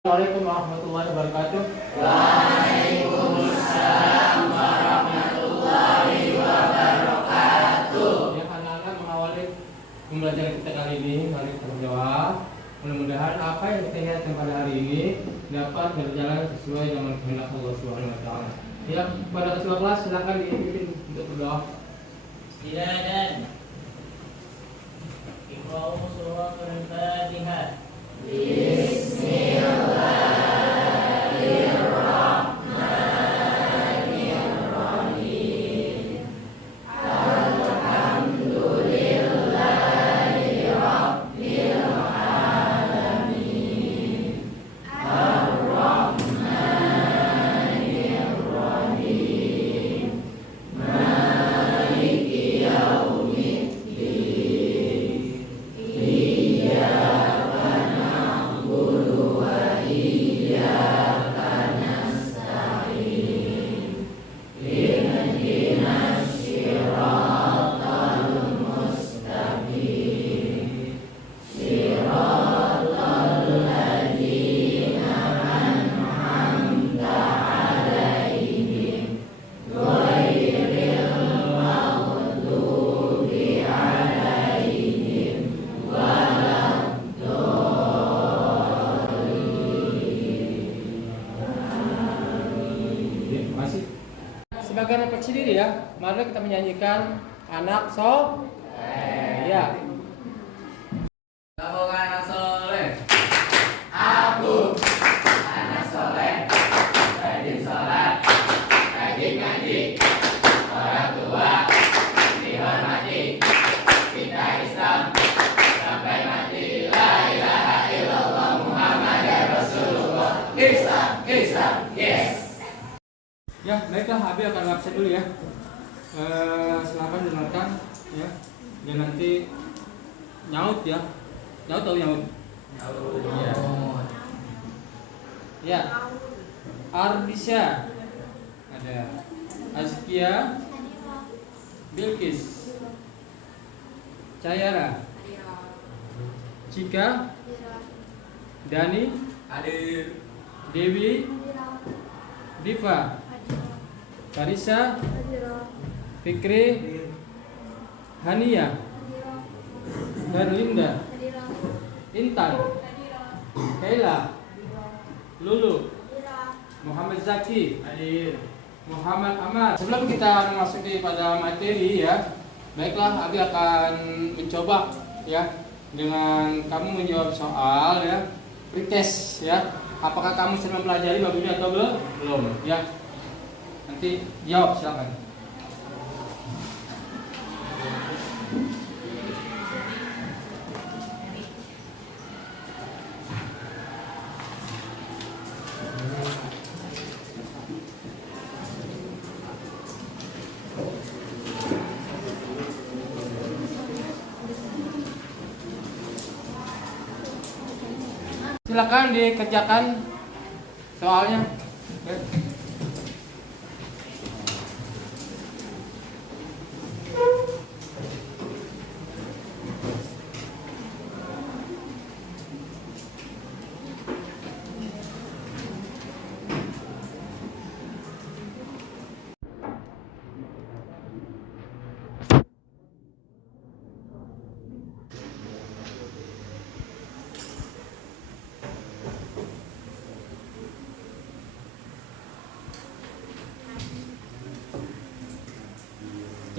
Assalamualaikum warahmatullahi wabarakatuh. Waalaikumsalam warahmatullahi wabarakatuh. Ya, anak-anak mengawali pembelajaran kita kali ini, mari kita menjawab. Mudah-mudahan apa yang kita lihat pada hari ini dapat berjalan sesuai dengan kehendak Allah Subhanahu wa taala. Ya, pada ketua kelas silakan dipimpin untuk berdoa. Silakan. Iqra'u surah Al-Fatihah. Bismillahirrahmanirrahim. Alhamdulillahi Rabbil Alamin. Ar-Rahmanir-Rahim. Maliki Yaumiddin. Iyyaka na'budu wa iyyaka nasta'in. Ihdinas siratal mustaqim. Siratal ladzina an'amta 'alaihim ghairil maghdubi 'alaihim Terima kasih. Sebagai refleksi diri ya, mari kita menyanyikan anak soleh. Ya. Kamu anak soleh. Aku anak soleh. Rajin sholat, rajin ngaji. Orang tua dihormati. Kita Islam sampai mati. La ilaha illallah Muhammad Rasulullah. Islam, yes. Ya, baiklah, Abi akan absen dulu ya. Silakan dengarkan ya. Dan nanti nyaut ya. Nyaut atau nyaut? Ya. Ya. Ardisha. Ada Azkia, Bilkis, Cayara, Cika, Dani, Hadir. Dewi, Diva, Karisa, Fikri, Hania, Darlinda, Intan, Kaila, Lulu, Muhammad Zaki, Hadir. Muhammad Amar. Sebelum kita memasuki pada materi ya, baiklah Abi akan mencoba ya dengan kamu menjawab soal ya, pretest ya. Apakah kamu sudah mempelajari bab ini atau belum? Ya. Nanti jawab silakan. Silakan dikerjakan soalnya. Ya.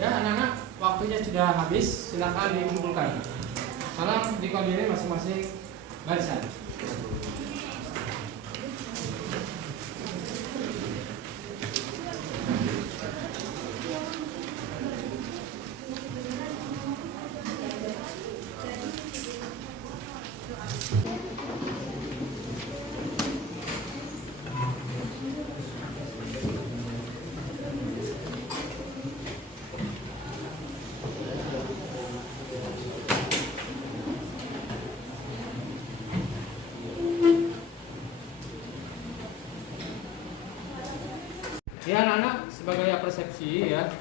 Ya anak-anak, waktunya sudah habis, silakan dikumpulkan. Salam dikoordinir masing-masing barisan. Ya anak-anak, sebagai persepsi ya,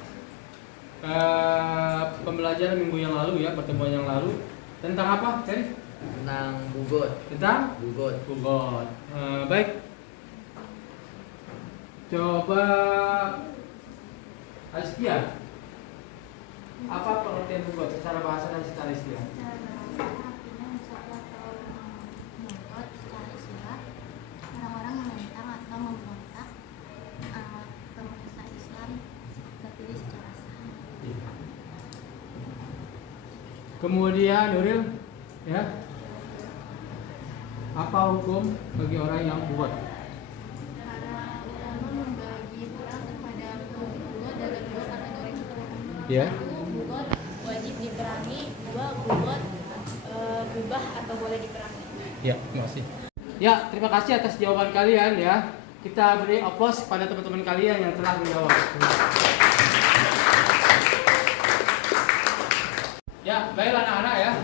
pembelajaran minggu yang lalu ya, pertemuan yang lalu tentang apa, Ken? Tentang bugot. Tentang Bugot. bugot. Baik. Coba Azkia. Apa pengertian bugot secara bahasa dan secara istilah? Secara bahasa artinya mencoba atau membuat secara istilah orang-orang yang menentang atau memberontak pemerintah Islam terpilih secara sah. Kemudian Nuril, ya. Apa hukum bagi orang yang bugot? Para ulama membagi perang kepada bugot dalam dua kategori hukum. Ya. Satu, bugot wajib diperangi. Dua, bugot mubah atau boleh diperangi. Ya, terima kasih. Ya, terima kasih atas jawaban kalian ya. Kita beri aplaus kepada teman-teman kalian yang telah menjawab. Ya, baiklah anak-anak ya.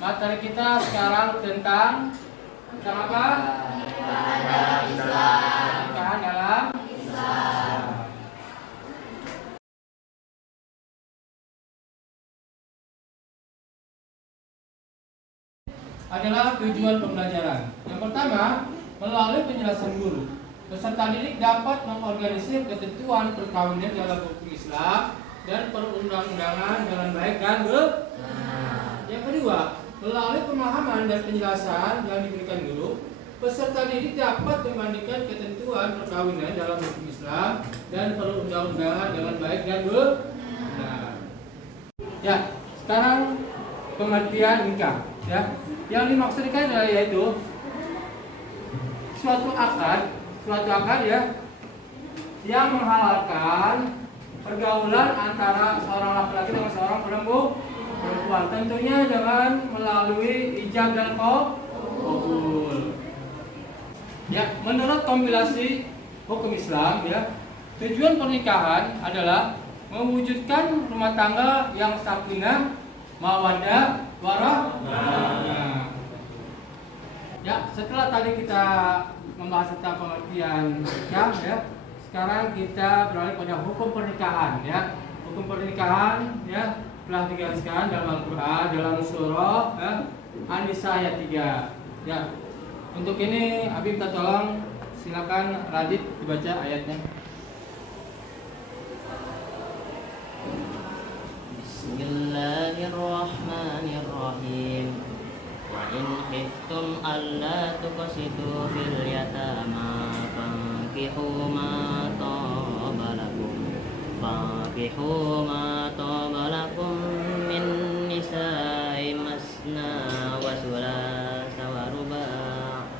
Materi kita sekarang tentang apa? Pernikahan dalam Islam. Adalah tujuan pembelajaran. Yang pertama, melalui penjelasan guru, peserta didik dapat mengorganisir ketentuan perkawinan dalam hukum Islam dan perundang-undangan dengan baik dan benar. Yang kedua, melalui pemahaman dan penjelasan yang diberikan guru, peserta didik dapat membandingkan ketentuan perkawinan dalam hukum Islam dan perundang-undangan dengan baik dan benar. Ya, sekarang pengertian nikah. Ya, yang dimaksudkan adalah yaitu suatu akad ya yang menghalalkan pergaulan antara seorang laki-laki dengan seorang perempuan, tentunya dengan melalui ijab dan qabul. Ya, menurut kompilasi hukum Islam ya, tujuan pernikahan adalah mewujudkan rumah tangga yang sakinah, mawaddah, warahmah. Ya, setelah tadi kita membahas tentang pengertian nikah ya, sekarang kita beralih pada hukum pernikahan ya. Hukum pernikahan ya telah dijelaskan dalam Al-Qur'an dalam surah ya, An-Nisa ayat 3. Ya. Untuk ini Habib minta tolong silakan Radit dibaca ayatnya. Bismillahirrahmanirrahim. Wa in khiftum alla tuqsitu fil yatama fankihu ma taba lakum min nisa'i masna wa sulasa wa ruba'.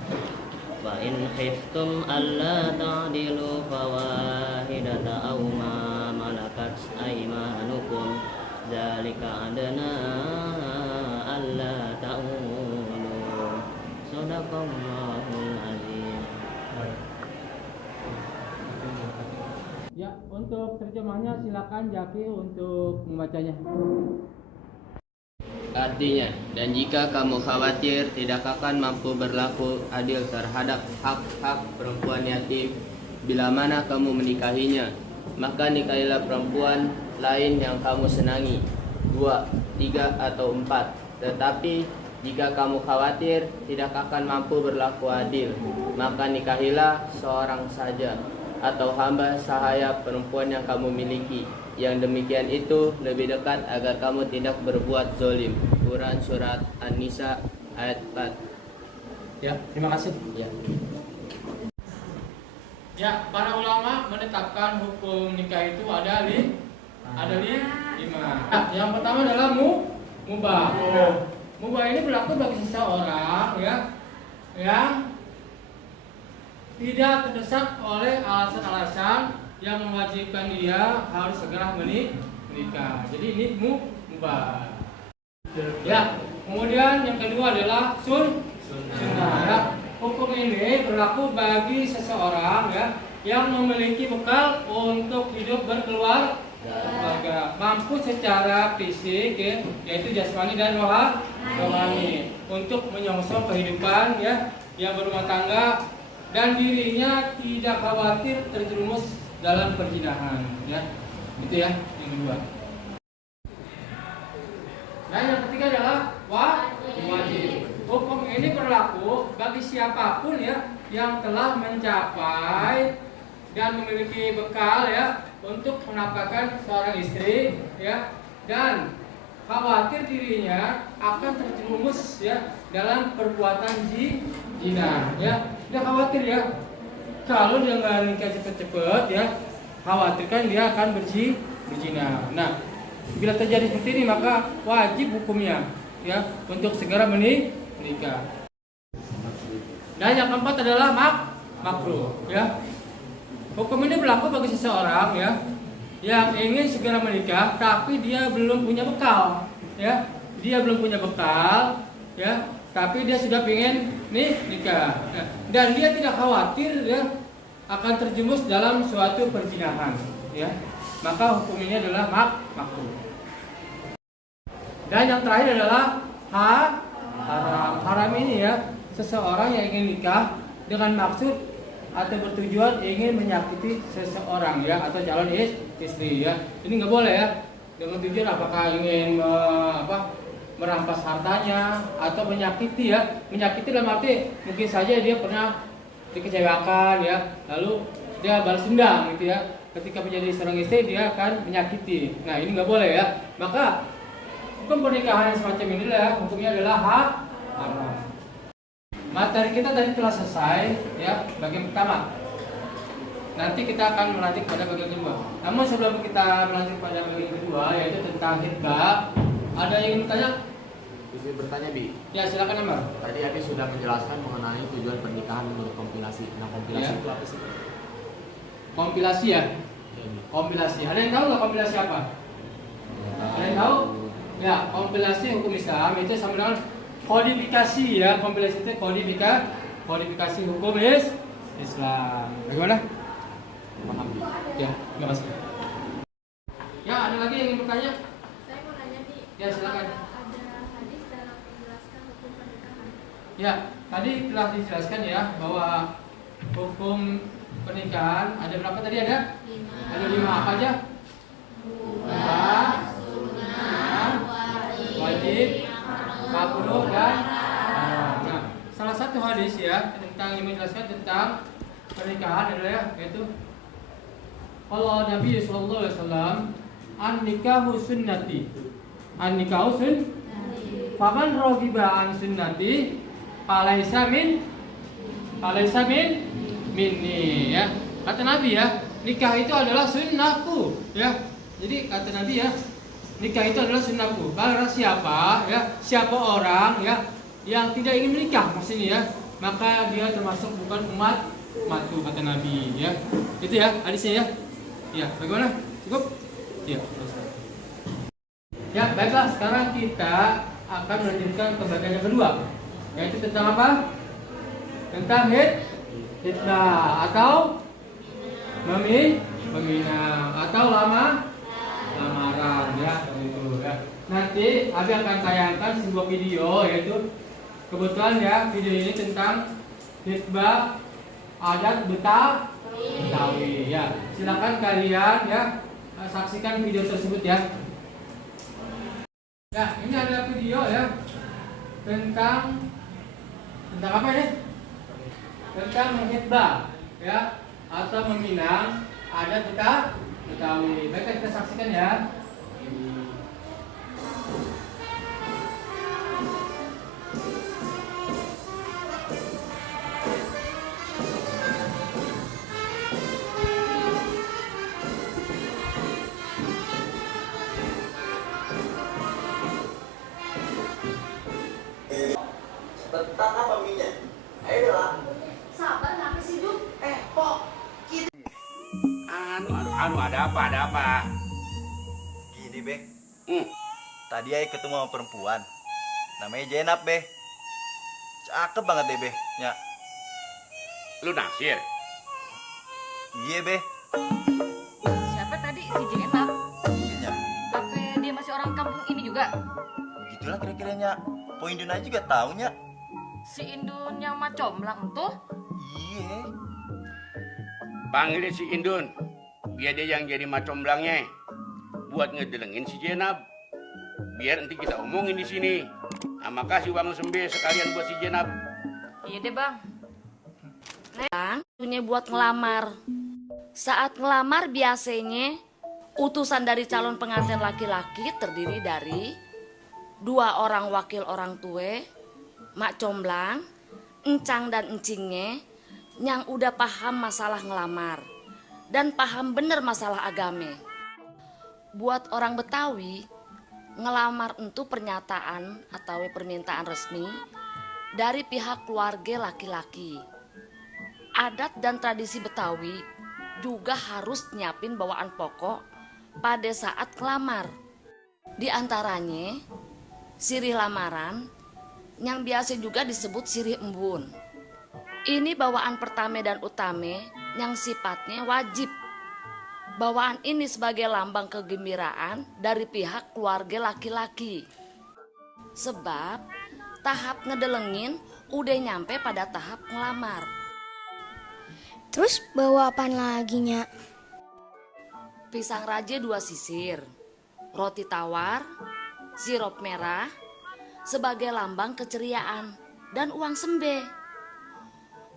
Fa in khiftum alla ta'dilu fawahidatan aw ma malakat aymanukum dzalika adna alla ta'ulu. Shadaqallahul azim. Ya, untuk terjemahnya silakan Jaki untuk membacanya. Artinya, dan jika kamu khawatir tidak akan mampu berlaku adil terhadap hak-hak perempuan yatim, bila mana kamu menikahinya, maka nikahilah perempuan lain yang kamu senangi, 2, 3, atau 4. Tetapi jika kamu khawatir tidak akan mampu berlaku adil, maka nikahilah seorang saja atau hamba sahaya perempuan yang kamu miliki. Yang demikian itu lebih dekat agar kamu tidak berbuat zolim. Quran Surat An-Nisa ayat 4. Ya, terima kasih. Ya. Ya, para ulama menetapkan hukum nikah itu ada 5. Nah, yang pertama adalah mubah. Mubah ini berlaku bagi seseorang ya yang tidak terdesak oleh alasan-alasan yang mewajibkan dia harus segera menikah. Jadi ini mubah. Ya, kemudian yang kedua adalah sunnah. Ya. Hukum ini berlaku bagi seseorang ya yang memiliki bekal untuk hidup berkeluarga, mampu secara fisik ya, yaitu jasmani dan rohani untuk menyongsong kehidupan ya yang berumah tangga dan dirinya tidak khawatir terjerumus dalam perzinahan ya. Itu ya yang kedua. Dan yang ketiga adalah wajib. Hukum siapapun ya yang telah mencapai dan memiliki bekal ya untuk menafkahkan seorang istri ya, dan khawatir dirinya akan terjerumus ya dalam perbuatan zina ya. Dia khawatir ya kalau dia nggak nikah cepet-cepet ya, khawatirkan dia akan berzina. Nah, bila terjadi seperti ini maka wajib hukumnya ya untuk segera menikah. Dan yang keempat adalah makruh ya. Hukum ini berlaku bagi seseorang ya yang ingin segera menikah tapi dia belum punya bekal ya. Dia belum punya bekal ya, tapi dia sudah ingin nikah. Ya. Dan dia tidak khawatir ya akan terjerumus dalam suatu perzinahan ya. Maka hukum ini adalah makruh. Dan yang terakhir adalah haram. Haram ini ya seseorang yang ingin nikah dengan maksud atau bertujuan ingin menyakiti seseorang ya atau calon istri ya. Ini nggak boleh ya. Dengan tujuan apakah ingin merampas hartanya atau menyakiti ya. Menyakiti dalam arti mungkin saja dia pernah dikecewakan ya, lalu dia balas dendam gitu ya. Ketika menjadi seorang istri dia akan menyakiti. Nah, ini nggak boleh ya. Maka hukum pernikahan semacam ini ya hukumnya adalah haram. Materi kita tadi telah selesai ya, bagian pertama. Nanti kita akan melanjut pada bagian kedua. Namun sebelum kita melanjut pada bagian kedua yaitu tentang hitbah, ada yang ingin bertanya? Bisa bertanya, Bi? Ya, silakan Amar. Tadi Abi sudah menjelaskan mengenai tujuan pernikahan menurut kompilasi. Nah, kompilasi Ya. itu apa sih? Kompilasi ya? Ya, Bi. Kompilasi. Ada yang tahu nggak kompilasi apa? Ada yang tahu? Ya, kompilasi hukum Islam itu sama dengan kodifikasi ya. Kompilasi itu kodifikasi hukum Islam. Bagaimana? Paham, Bi. Ya, terima kasih. Ya, ada lagi yang ingin bertanya? Saya mau nanya nih. Ya, silakan. Ada hadis dalam menjelaskan hukum pernikahan. Ya, tadi telah dijelaskan ya bahwa hukum pernikahan ada berapa tadi ada? 5. Ada 5 apa aja? Sunnah, wajib, makruh dan haram. Nah, salah satu hadis ya tentang yang menjelaskan tentang pernikahan adalah yaitu kalau Nabi sallallahu alaihi wasallam an-nikahu sunnati. An-nikahu faman raghiba an sunnati falaisa minni ya. Kata Nabi ya, nikah itu adalah sunnahku ya. Jadi kata Nabi ya, nikah itu adalah sunnahku. Barang siapa ya, siapa orang ya yang tidak ingin menikah maksudnya ya, maka dia termasuk bukan umatku kata Nabi ya. Itu ya hadisnya ya. Ya, bagaimana? Cukup? Ya. Ya, baiklah, sekarang kita akan melanjutkan ke bagian yang kedua, yaitu tentang apa? Tentang hitbah atau meminang atau lamaran ya, itu ya. Nanti Abi akan tayangkan sebuah video, yaitu kebetulan ya video ini tentang hitbah adat Betawi ya. Silakan kalian ya saksikan video tersebut ya. Ya, ini ada video ya tentang apa ini? Tentang menghitbah ya atau meminang adat Betawi. Baik, kita saksikan ya. Tentang apa minyak? Ayo lah. Sabar ngapain sih, Jum? Kok ada apa? gini, Beh? Tadi Ayo ketemu sama perempuan. Namanya Jenab, Beh. Cakep banget deh, Beh. Ya. Lu naksir? Iya, Beh. Siapa tadi si Jenab? Iya. Apa dia masih orang kampung ini juga? Begitulah kira-kiranya. Poin Indun aja juga taunya. Si Indun yang macomlang tuh? Iya. Panggil si Indun. Biar dia yang jadi macomblangnya. Buat ngedelengin si Jenab. Biar nanti kita omongin di sini. Nah, makasih Bang Sembe sekalian buat si Jenab. Iya deh bang. Bang, punya buat ngelamar. Saat ngelamar biasanya utusan dari calon pengantin laki-laki terdiri dari 2 orang wakil orang tua, mak comblang, encang dan encingnya yang udah paham masalah ngelamar dan paham bener masalah agama. Buat orang Betawi, ngelamar itu pernyataan atau permintaan resmi dari pihak keluarga laki-laki. Adat dan tradisi Betawi juga harus nyiapin bawaan pokok pada saat ngelamar. Di antaranya sirih lamaran yang biasa juga disebut sirih embun. Ini bawaan pertama dan utama yang sifatnya wajib. Bawaan ini sebagai lambang kegembiraan dari pihak keluarga laki-laki. Sebab tahap ngedelengin udah nyampe pada tahap ngelamar. Terus bawa apaan lagi, Nya? Pisang raja 2 sisir, roti tawar, sirup merah sebagai lambang keceriaan dan uang sembe.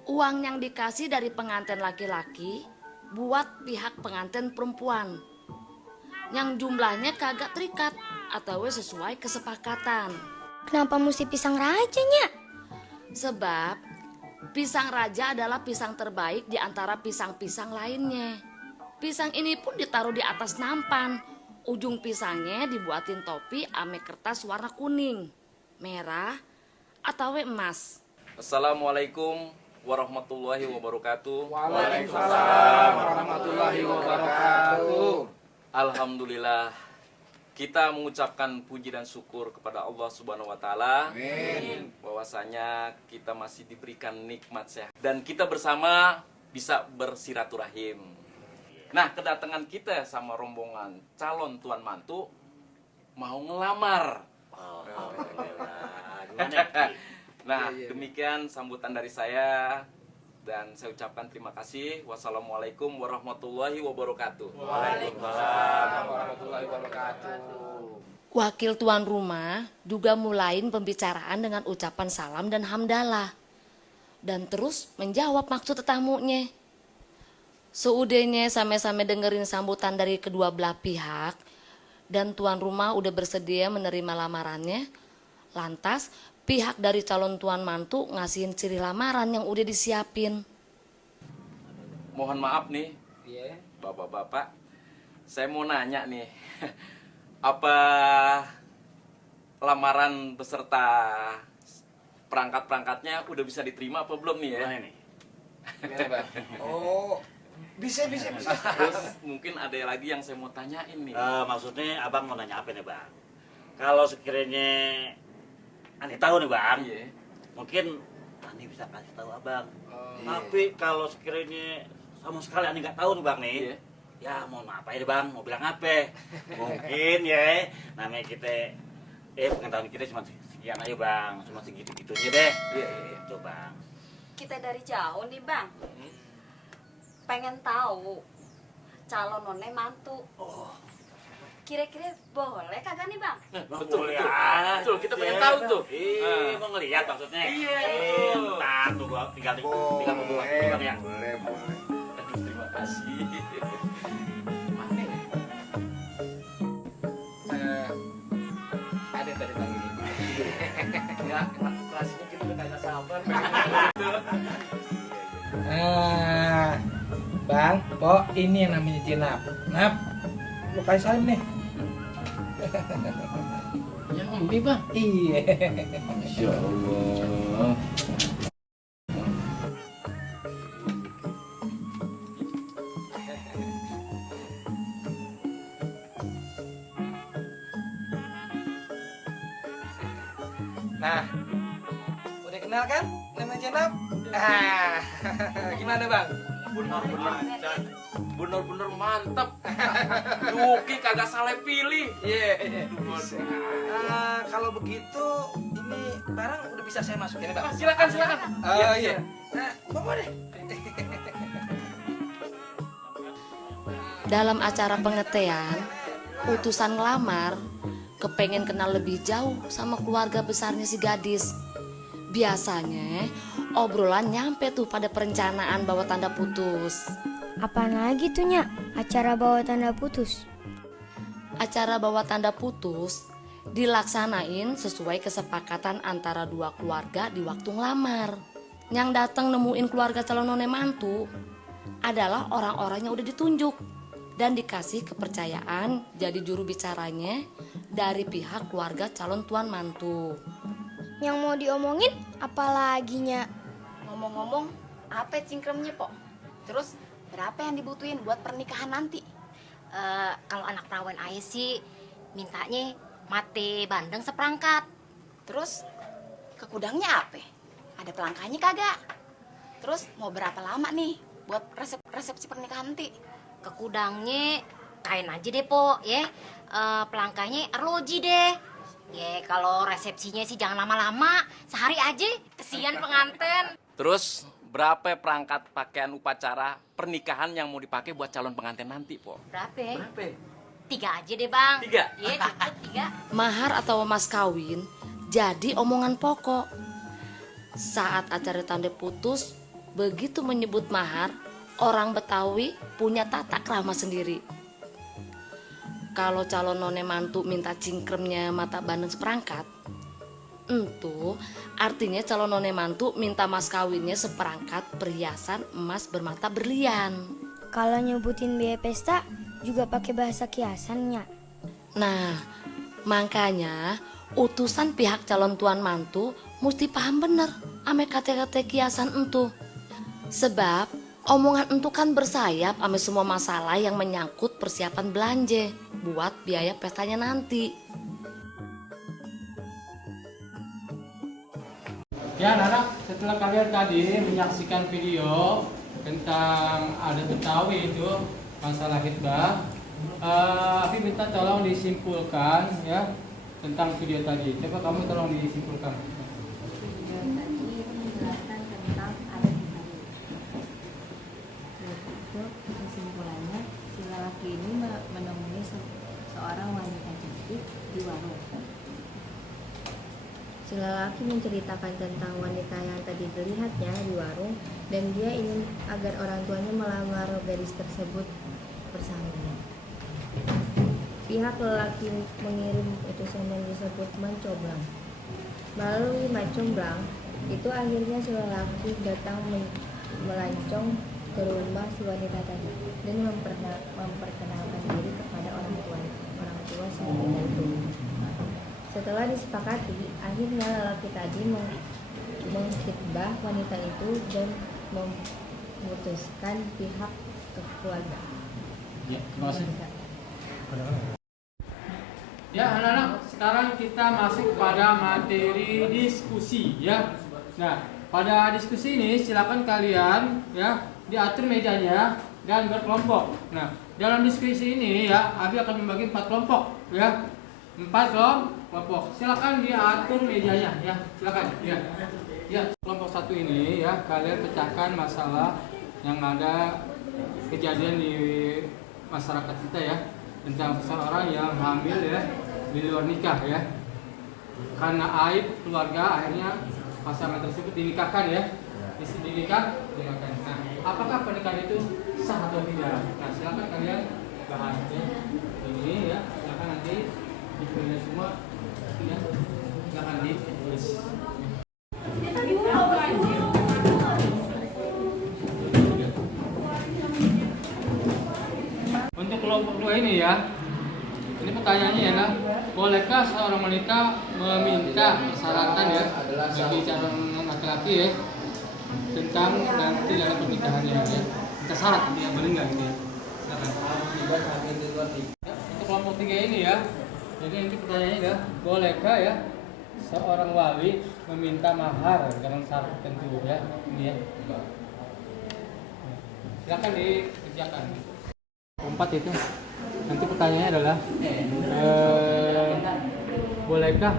Uang yang dikasih dari pengantin laki-laki buat pihak pengantin perempuan yang jumlahnya kagak terikat atau sesuai kesepakatan. Kenapa mesti pisang raja, Nya? Sebab pisang raja adalah pisang terbaik di antara pisang-pisang lainnya. Pisang ini pun ditaruh di atas nampan. Ujung pisangnya dibuatin topi ame kertas warna kuning, merah, atau emas. Assalamualaikum warahmatullahi wabarakatuh. Waalaikumsalam warahmatullahi wabarakatuh. Alhamdulillah, kita mengucapkan puji dan syukur kepada Allah Subhanahu wa taala. Amin. Bahwasanya kita masih diberikan nikmat sehat dan kita bersama bisa bersiraturahim. Nah, kedatangan kita sama rombongan calon tuan mantu mau ngelamar. Nah, demikian sambutan dari saya dan saya ucapkan terima kasih. Wassalamualaikum warahmatullahi wabarakatuh. Waalaikumsalam warahmatullahi wabarakatuh. Wakil tuan rumah juga mulain pembicaraan dengan ucapan salam dan hamdalah. Dan terus menjawab maksud tetamunya. Seudahnya sama-sama dengerin sambutan dari kedua belah pihak dan tuan rumah udah bersedia menerima lamarannya, lantas pihak dari calon tuan mantu ngasihin ciri lamaran yang udah disiapin. Mohon maaf nih, bapak-bapak, saya mau nanya nih, apa lamaran beserta perangkat-perangkatnya udah bisa diterima apa belum nih ya? Oh, bisa. Terus mungkin ada lagi yang saya mau tanyain nih. Maksudnya abang mau nanya apa nih bang? Kalau sekiranya Ani tahu nih bang, Iya. mungkin Ani bisa kasih tahu abang. Tapi kalau sekiranya sama sekali Ani nggak tahu nih bang nih, Iya. ya mohon maaf aja bang, mau bilang apa? Mungkin ya, namanya kita, pengetahuan kita cuma sekian aja bang, cuma segitu-gitunya deh. Iya. Itu bang. Kita dari jauh nih bang, pengen tahu calon none mantu. Kira-kira boleh kagak nih bang? Betul. Ya. Betul, kita pengen tahu tuh. Mau ngelihat maksudnya? Iya. Entar tuh gua tinggal berdua ya. Boleh. Aduh, terima kasih. Mana ya? Ada tadi panggilin. Ya, rasanya kita udah kagak sabar. Bang, Po, ini yang namanya Jenap. Nap, lu kasih salim nih. Yang ini bang. Iya. Masya Allah. Nah, udah kenal kan namanya Jenap? Ah, gimana bang? Bener-bener mantap. Yuki kagak salah pilih. Iya. Kalau begitu, ini barang udah bisa saya masukin ya bang? Silakan. Oh iya. Nah, bawa deh. Dalam acara pengetean, utusan ngelamar kepengen kenal lebih jauh sama keluarga besarnya si gadis. Biasanya obrolan nyampe tuh pada perencanaan bawa tanda putus. Apaan lagi tuh, Nyak? Acara bawa tanda putus? Acara bawa tanda putus dilaksanain sesuai kesepakatan antara dua keluarga di waktu ngelamar. Yang datang nemuin keluarga calon none mantu adalah orang-orang yang udah ditunjuk dan dikasih kepercayaan jadi juru bicaranya dari pihak keluarga calon tuan mantu. Yang mau diomongin apalagi, Nyak? Ngomong-ngomong, apa cingkremnya, Po? Terus berapa yang dibutuhin buat pernikahan nanti? Kalau anak perawan ayah sih mintanya mate bandeng seperangkat. Terus ke gudangnya apa? Ada pelangkahnya kagak? Terus mau berapa lama nih buat resepsi pernikahan nanti? Ke gudangnya kain aja deh, Po, ya. Pelangkahnya arloji deh. Ya, kalau resepsinya sih jangan lama-lama, sehari aja. Kesian pengantin. Terus berapa perangkat pakaian upacara pernikahan yang mau dipakai buat calon pengantin nanti, Po? Berapa? 3 aja deh, Bang. 3? Iya, cukup 3. Mahar atau mas kawin jadi omongan pokok. Saat acara tanda putus, begitu menyebut mahar, orang Betawi punya tata krama sendiri. Kalau calon none mantu minta cingkremnya mata bandeng seperangkat, itu artinya calon none mantu minta mas kawinnya seperangkat perhiasan emas bermata berlian. Kalau nyebutin biaya pesta juga pakai bahasa kiasan, Nyak. Nah, makanya utusan pihak calon tuan mantu mesti paham bener ame kata-kata kiasan entu. Sebab omongan entu kan bersayap ame semua masalah yang menyangkut persiapan belanja buat biaya pestanya nanti. Ya anak-anak, setelah kalian tadi menyaksikan video tentang adat Betawi itu masalah khitbah, Abi minta tolong disimpulkan ya tentang video tadi. Coba kamu tolong disimpulkan. Video tadi menjelaskan tentang adat Betawi. Untuk kesimpulannya, si lelaki ini menemui seorang wanita cantik di warung. Si lelaki menceritakan tentang wanita yang tadi dilihatnya di warung dan dia ingin agar orang tuanya melamar gadis tersebut bersamanya. Pihak lelaki mengirim utusan yang disebut Macomblang. Melalui Macomblang, itu akhirnya si lelaki datang melancong ke rumah si wanita tadi dan memperkenalkan diri kepada orang tua si wanita itu. Setelah disepakati, akhirnya lelaki tadi mengkhitbah wanita itu dan memutuskan pihak keluarga. Ya, terima kasih. Ya anak-anak, sekarang kita masuk pada materi diskusi ya. Nah, pada diskusi ini silakan kalian ya diatur mejanya dan berkelompok. Nah, dalam diskusi ini ya, Abi akan membagi 4 kelompok ya. 4 kelompok. Silakan diatur mejanya ya. Silakan ya. Ya, kelompok 1 ini ya, kalian pecahkan masalah yang ada kejadian di masyarakat kita ya tentang seseorang yang hamil ya di luar nikah ya. Karena aib keluarga akhirnya pasangan tersebut dinikahkan ya. Dinikahkan. Nah, apakah pernikahan itu sah atau tidak? Nah, silakan kalian bahas ya. Ini ya, silakan nanti ditulis semua ya. Silakan ditulis. Untuk kelompok 2 ini ya, ini pertanyaannya ya, bolehkah seorang wanita meminta persyaratan ya bagi calon laki-laki ya tentang nanti dalam pernikahannya ya, kita syarat ya, boleh nggak gitu ya? Untuk kelompok 3 ini ya, jadi nanti pertanyaannya ya, bolehkah ya seorang wali meminta mahar dengan syarat tertentu ya, ini ya. Silakan dikerjakan. 4 itu nanti pertanyaannya adalah bolehkah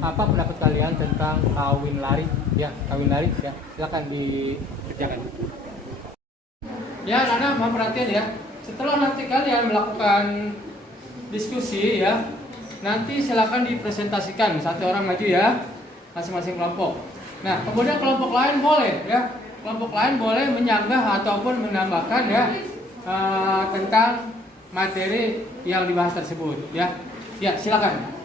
apa pendapat kalian tentang kawin lari ya, kawin lari ya, silakan dikerjakan ya. Nana mau perhatian ya, setelah nanti kalian melakukan diskusi ya, nanti silakan dipresentasikan, 1 orang maju ya, masing-masing kelompok. Nah, kemudian kelompok lain boleh ya, kelompok lain boleh menyanggah ataupun menambahkan ya tentang materi yang dibahas tersebut ya. Ya, silakan.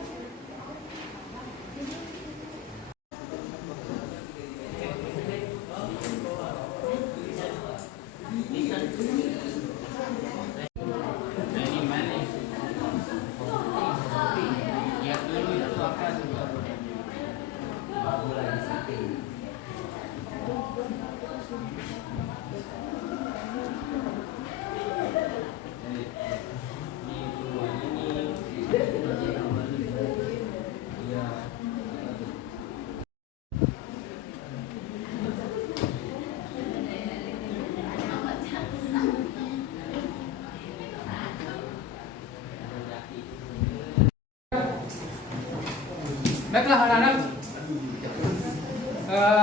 Baiklah anak-anak,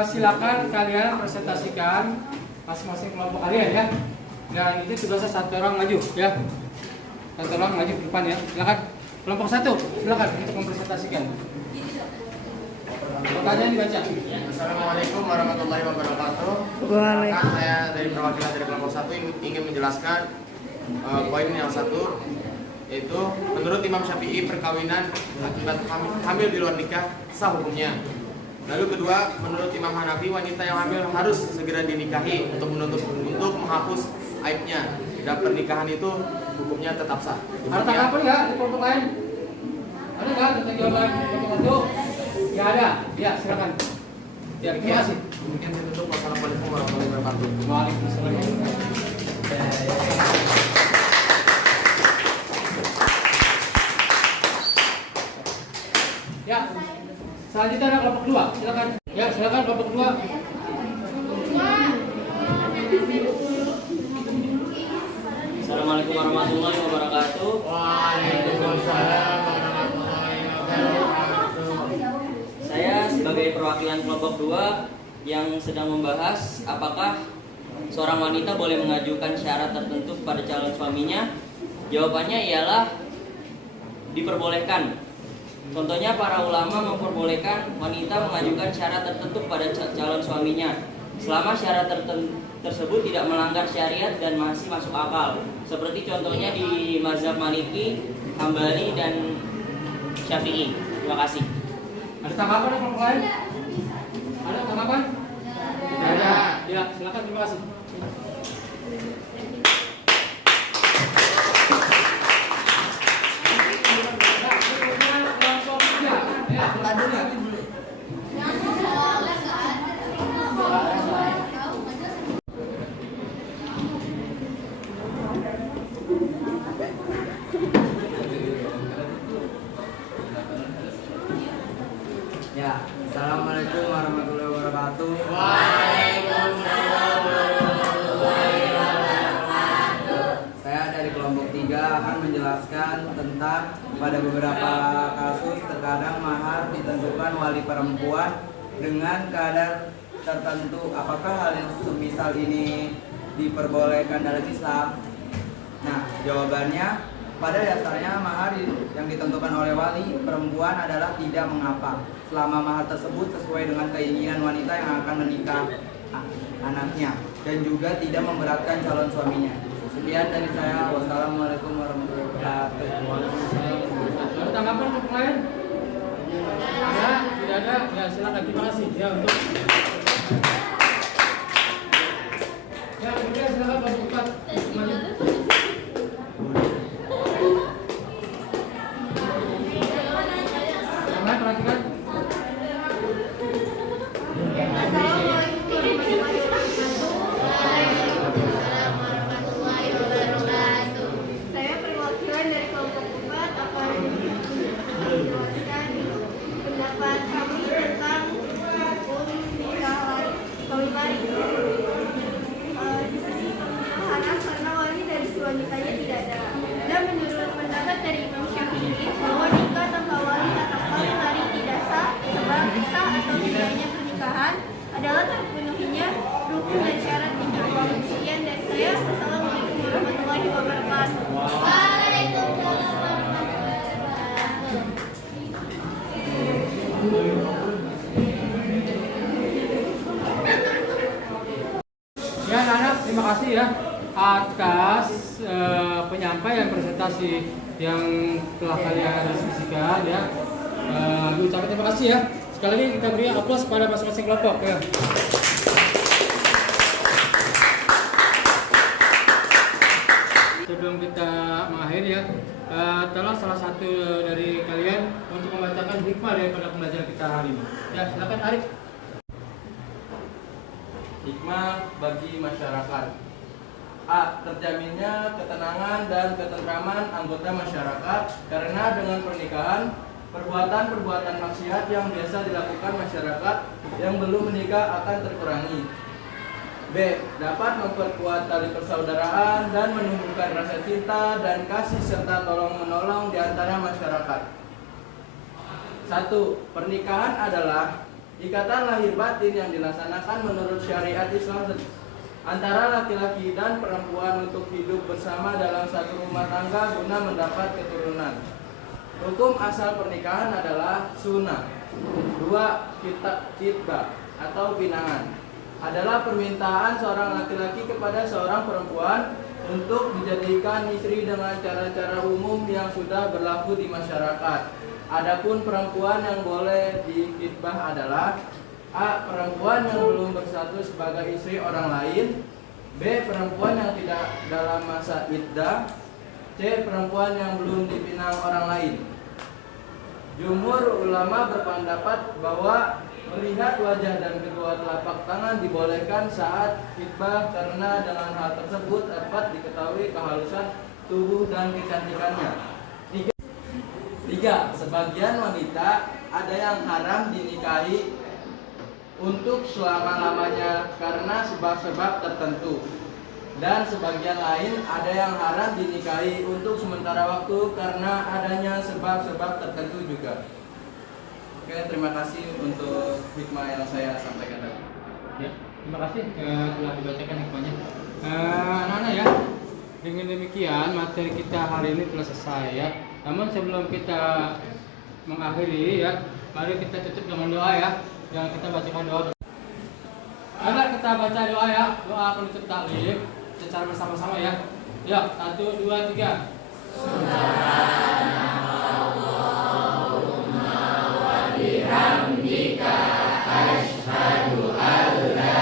silakan kalian presentasikan masing-masing kelompok kalian ya. Dan itu tugasnya satu orang maju ya. Satu orang maju ke depan ya. Silakan kelompok satu, silakan untuk mempresentasikan. Pertanyaan dibaca. Assalamualaikum warahmatullahi wabarakatuh. Waalaikumsalam. Saya dari perwakilan dari kelompok 1 ingin menjelaskan poin yang satu, yaitu menurut Imam Syafi'i perkawinan akibat hamil di luar nikah sah hukumnya. Lalu kedua, menurut Imam Hanafi wanita yang hamil harus segera dinikahi untuk menghapus aibnya, dan pernikahan itu hukumnya tetap sah. Ada tanggapan nggak di kelompok lain? Ada nggak tentang jawaban kelompok satu? Nggak ada. Ya, silakan. Ya, terima kasih. Mungkin saya tutup. Wassalamualaikum warahmatullahi wabarakatuh. Waalaikumsalam. Ya, selanjutnya ada kelompok 2, silakan. Ya, silakan kelompok 2. Assalamualaikum warahmatullahi wabarakatuh. Waalaikumsalam warahmatullahi wabarakatuh. Saya sebagai perwakilan kelompok 2 yang sedang membahas apakah seorang wanita boleh mengajukan syarat tertentu kepada calon suaminya. Jawabannya ialah diperbolehkan. Contohnya para ulama memperbolehkan wanita mengajukan syarat tertentu pada calon suaminya selama syarat tersebut tidak melanggar syariat dan masih masuk akal. Seperti contohnya di mazhab Maliki, Hambali dan Syafi'i. Terima kasih. Ada tanggapan kelompok lain? Ada tanggapan? Ada. Ya, silakan, terima kasih. Ya, assalamualaikum warahmatullahi wabarakatuh. Waalaikumsalam warahmatullahi wabarakatuh. Saya dari kelompok 3 akan menjelaskan tentang pada beberapa kasus terkadang mahar ditentukan wali perempuan dengan kadar tertentu. Apakah hal yang semisal ini diperbolehkan dalam Islam? Nah, jawabannya pada dasarnya mahar yang ditentukan oleh wali perempuan adalah tidak mengapa selama mahar tersebut sesuai dengan keinginan wanita yang akan menikah anaknya dan juga tidak memberatkan calon suaminya. Sekian dari saya. Wassalamualaikum warahmatullahi wabarakatuh. Ada tanggapan untuk lain? Ada? Tidak ada? Ya, silakan. Terima kasih ya untuk. Ya, kemudian silakan Pak Bupati. Perhatikan. Saya perwakilan dari kelompok 4 akan menjelaskan pendapat kami tentang hukum nikah Ya anak-anak, terima kasih ya atas penyampaian presentasi yang telah kalian diskusikan ya. Ucapkan terima kasih ya. Sekali lagi kita beri aplaus pada masing-masing kelompok ya. Sebelum kita mengakhiri ya, telah salah satu dari kalian untuk membacakan hikmah daripada pembelajaran kita hari ini. Ya, silakan Arif. Hikmah bagi masyarakat. A. Terjaminnya ketenangan dan ketentraman anggota masyarakat karena dengan pernikahan, perbuatan-perbuatan maksiat yang biasa dilakukan masyarakat yang belum menikah akan terkurangi. B. Dapat memperkuat tali persaudaraan dan menumbuhkan rasa cinta dan kasih serta tolong-menolong di antara masyarakat. 1. Pernikahan adalah ikatan lahir batin yang dilaksanakan menurut syariat Islam antara laki-laki dan perempuan untuk hidup bersama dalam satu rumah tangga guna mendapat keturunan. Hukum asal pernikahan adalah sunnah. 2. Kitbah atau pinangan adalah permintaan seorang laki-laki kepada seorang perempuan untuk dijadikan istri dengan cara-cara umum yang sudah berlaku di masyarakat. Adapun perempuan yang boleh dikitbah adalah A. Perempuan yang belum bersatu sebagai istri orang lain. B. Perempuan yang tidak dalam masa iddah. C. Perempuan yang belum dipinang orang lain. Jumhur ulama berpendapat bahwa melihat wajah dan kedua telapak tangan dibolehkan saat khitbah karena dengan hal tersebut dapat diketahui kehalusan tubuh dan kecantikannya. 3. Sebagian wanita ada yang haram dinikahi untuk selama-lamanya karena sebab-sebab tertentu, dan sebagian lain ada yang haram dinikahi untuk sementara waktu karena adanya sebab-sebab tertentu juga. Oke, terima kasih untuk hikmah yang saya sampaikan tadi. Ya, terima kasih telah dibacakan hikmahnya. Anak-anak ya, dengan demikian materi kita hari ini telah selesai ya. Namun sebelum kita mengakhiri ya, mari kita tutup dengan doa ya. Yang kita bacakan doa. Ayo kita baca doa ya, doa penutup taklim secara bersama-sama ya. Ya, 1, 2, 3. Subhanallahumma wa bihamdika asyhadu an la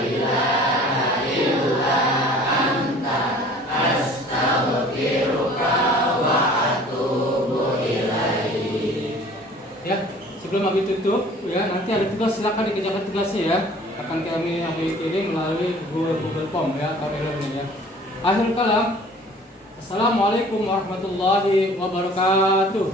ilaha illa anta astaghfiruka wa atubu ilaik. Ya, sebelum Abi tutup ya, nanti ada tugas, silakan dikerjakan tugasnya ya. Akan kami kirim melalui Google Form ya atau e-learning ya. Akhir kalam. Assalamualaikum warahmatullahi wabarakatuh.